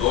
2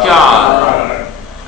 4।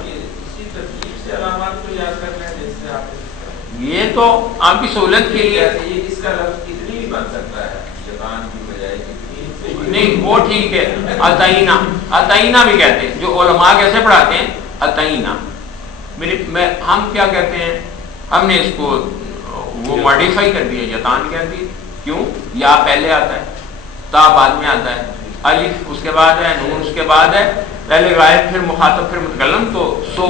اسی ترتیب سے علامات کو یاد کرنا ہے جیسے آپ یہ تو آپ کی سہولت کے لیے اس کا لفظ کتنی بھی بن سکتا ہے، زبان کی بجائے کتنی نہیں، وہ ٹھیک ہے، اتینا، اتینا بھی کہتے ہیں جو علماء کیسے پڑھاتے ہیں، اتینا، ہم کیا کہتے ہیں، ہم نے اس کو وہ ماڈیفائی کر دیا، یتان کہہ دی، کیوں؟ یا پہلے آتا ہے، تا بعد میں آتا ہے، الف اس کے بعد ہے، نون اس کے بعد ہے، پہلے غائب پھر مخاطب پھر متکلم، تو سو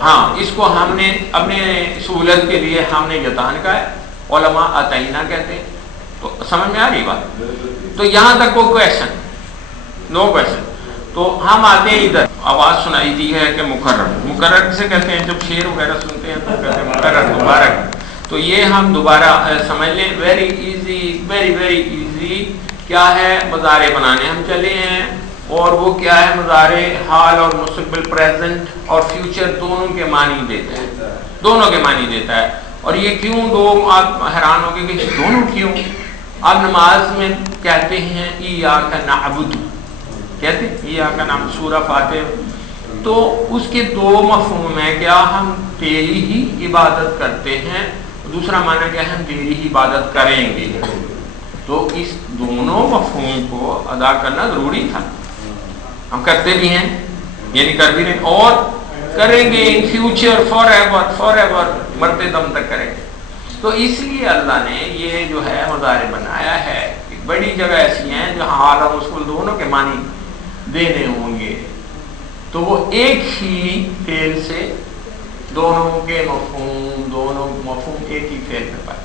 ہاں اس کو ہم نے اپنے سہولت کے لیے ہم نے یتان کا ہے، علماء اتینا کہتے ہیں. تو سمجھ میں آ رہی بات؟ تو یہاں تک کوئی کویشچن؟ نو کویشچن. تو ہم آتے ہیں ادھر، آواز سنائی دی ہے کہ مقرر، مقرر سے کہتے ہیں جب شعر وغیرہ سنتے ہیں تو کہتے ہیں مقرر مبارک. تو یہ ہم دوبارہ سمجھ لیں، very easy, very very easy. کیا ہے؟ مضارع بنانے ہم چلے ہیں، اور وہ کیا ہے؟ مضارع حال اور مستقبل، پریزنٹ اور فیوچر دونوں کے معنی دیتا ہے، دونوں کے معنی دیتا ہے. اور یہ کیوں دو؟ آپ حیران ہو گے کہ دونوں کیوں؟ آپ نماز میں کہتے ہیں ایاک نعبد، کہتے ہیں ایاک نعبد، سورہ فاتحہ، تو اس کے دو مفہوم ہیں. کیا ہم تیری ہی عبادت کرتے ہیں، دوسرا معنی کیا ہے؟ ہم تیری ہی عبادت کریں گے. تو اس دونوں مفہوم کو ادا کرنا ضروری تھا. ہم کرتے بھی ہیں، یعنی کر بھی رہے اور کریں گے in future, for ever, for ever, مرتے دم تک کریں گے. تو اس لیے اللہ نے یہ جو ہے مضارع بنایا ہے. ایک بڑی جگہ ایسی ہیں جہاں حال اور مستقبل دونوں کے معنی دینے ہوں گے، تو وہ ایک ہی فعل سے دونوں کے مفہوم، دونوں مفہوم ایک ہی فعل میں پائے.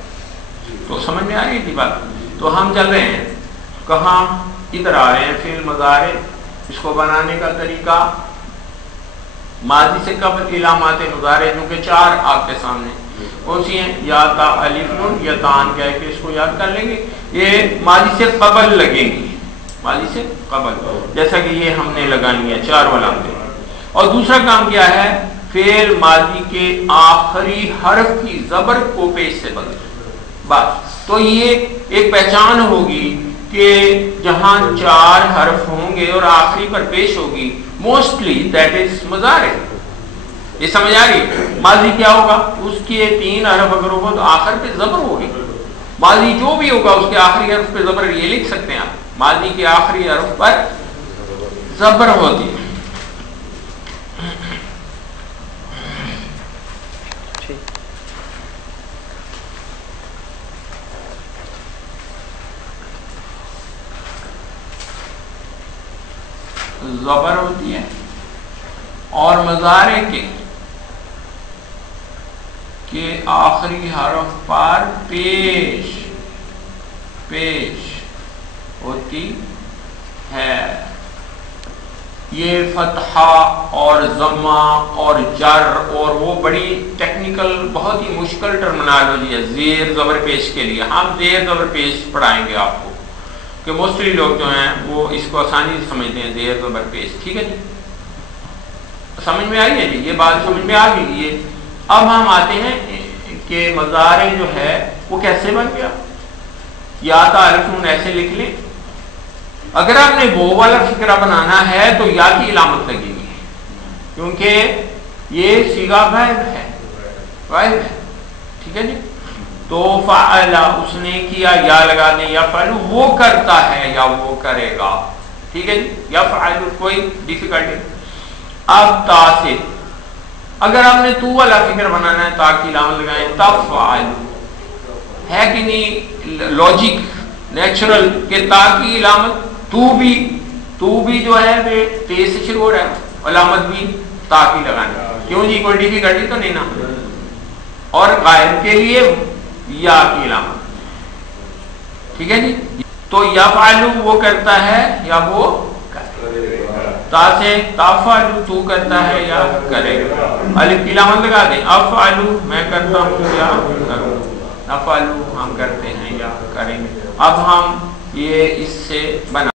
تو سمجھ میں آ رہی تھی بات؟ تو ہم چل رہے ہیں کہاں؟ ادھر آ رہے ہیں فعل مضارع. اس کو بنانے کا طریقہ ماضی سے قبل علامات مضارع جو کہ 4 آپ کے سامنے کون سی ہیں؟ یا، تا، الف، نون، یتان کہہ کے اس کو یاد کر لیں گے. یہ ماضی سے قبل لگیں گی، ماضی سے قبل، جیسا کہ یہ ہم نے لگانی ہے 4 علامتیں. اور دوسرا کام کیا ہے؟ فعل ماضی کے آخری حرف کی زبر کو پیش سے بدل. بس تو یہ ایک پہچان ہوگی کہ جہاں 4 حرف ہوں گے اور آخری پر پیش ہوگی، موسٹلی دیٹ از مضارع. یہ سمجھ آ رہی؟ ماضی کیا ہوگا؟ اس کے 3 حرف اگر ہوگا تو آخر پہ زبر ہوگی. ماضی جو بھی ہوگا اس کے آخری حرف پہ زبر، یہ لکھ سکتے ہیں آپ، ماضی کے آخری حرف پر زبر ہوتی ہے. زبر ہوتی ہے. اور مضارع کے آخری حرف پر پیش ہوتی ہے. یہ فتحہ اور ضمہ اور جر اور وہ بڑی ٹیکنیکل، بہت ہی مشکل ٹرمنالوجی ہے زیر زبر پیش کے لیے. ہم زیر زبر پیش پڑھائیں گے آپ کو، کہ موسٹلی لوگ جو ہیں وہ اس کو آسانی سے سمجھتے ہیں زیر زبر پیش. ٹھیک ہے جی؟ سمجھ میں آئی ہے جی؟ یہ بات سمجھ میں آ گئی. یہ اب ہم آتے ہیں کہ مضارع جو ہے وہ کیسے بن گیا. یا، تا، الف، نون ایسے لکھ لیں. اگر آپ نے وہ والا فقرہ بنانا ہے تو یا کی علامت لگے گی، کیونکہ یہ صیغہ فاعل ہے، فاعل ہے. ٹھیک ہے جی؟ تو فعل اس نے کیا، یا لگا دیں، یا فعل وہ کرتا ہے یا وہ کرے گا. ٹھیک ہے جی؟ یا فعل کوئی ڈیفیکلٹی. اب تا سے اگر آپ نے تو والا فکر بنانا ہے، تا کی علامت لگائیں. تفعل ہے کہ نہیں لاجک نیچرل کہ تا کی علامت، تو بھی جو ہے وہ تیز سے شروع ہو رہا ہے، علامت بھی تا کی لگانی. کیوں جی؟ کوئی ڈیفیکلٹی تو نہیں نا. اور غائب کے لیے یا کی علامت. ٹھیک ہے جی؟ تو یفعل وہ کرتا ہے یا وہ تا سے تفعل تو کرتا ہے یا کرے گا. الف کی علامت لگا دیں. افعل میں کرتا ہوں یا کروں. نفعل ہم کرتے ہیں یا کریں گے. اب ہم یہ اس سے بنا